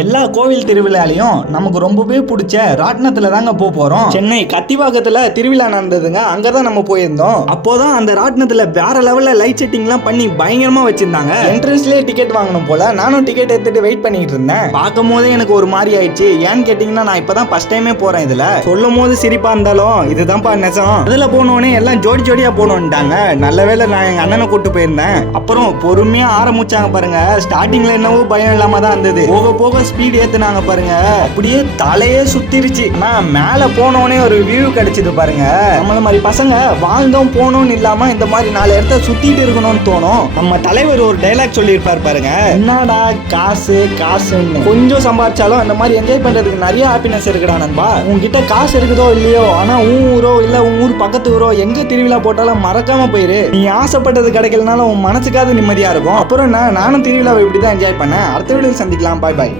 எல்லா கோவில் திருவிழாலையும் நமக்கு ரொம்பவே பிடிச்ச ராட்டினத்துல தாங்க போறோம். சென்னை கத்திவாக்கத்துல திருவிழா நடந்ததுங்க. அங்கதான் நம்ம போயிருந்தோம். அப்போதான் அந்த ராட்டினத்துல வேற லெவல்ல லைட் செட்டிங்லாம் பண்ணி பயங்கரமா வச்சிருந்தாங்க. என்ட்ரன்ஸ்லயே டிக்கெட் வாங்கணும் போல. நானும் டிக்கெட் எடுத்துட்டு வெயிட் பண்ணிட்டு இருந்தேன். பார்க்கும் போதே எனக்கு ஒரு மாதிரி ஆயிடுச்சு. ஏன்னு கேட்டீங்கன்னா நான் இப்பதான் ஃபர்ஸ்ட் டைமே போறேன். இதுல சொல்லும் போது சிரிப்பா இருந்தாலும் இதுதான்ப்பா நெசம். இதுல போனோடனே எல்லாம் ஜோடி ஜோடியா போனோம்ட்டாங்க. நல்ல வேளை நான் எங்க அண்ணனை கூட்டு போயிருந்தேன். அப்புறம் பொறுமையா ஆரம்பிச்சாங்க பாருங்க. ஸ்டார்டிங்ல என்னவோ பயம் இல்லாம தான் இருந்தது. போக போக ஸ்பீட் ஏத்துனாங்க பாருங்க. அப்படியே தலையே சுத்திருச்சு. நான் மேல போனோடனே ஒரு வியூ கிடைச்சது பாருங்க. நம்மள மாதிரி பசங்க வாழ்ந்தோம் போனோம்னு இல்லாம இந்த மாதிரி 4 இடத்த சுத்திட்டு இருக்கணும்னு தோணும். நம்ம தலைவர் ஒரு டைலாக் சொல்லியிருப்பார் பாருங்க. என்னடா காசு காசுன்னு கொஞ்சம் சம்பாதிச்சாலும் அந்த மாதிரி என்ஜாய் பண்றதுக்கு நிறைய ஹாப்பினஸ் இருக்குடா நண்பா. உன்கிட்ட காசு இருக்குதோ இல்லையோ, ஆனா உன் ஊரோ இல்ல உன் ஊர் பக்கத்து ஊரோ எங்க திருவிழா போட்டாலும் மறக்காம போயிரு. நீ ஆசைப்பட்டது கிடைக்கலனாலும் உன் மனசுக்காவது நிம்மதியா இருக்கும். அப்புறம் நானும் திருவிழாவை இப்படிதான் என்ஜாய் பண்ணேன். அடுத்த வீடியோ சந்திக்கலாம். பாய் பாய்.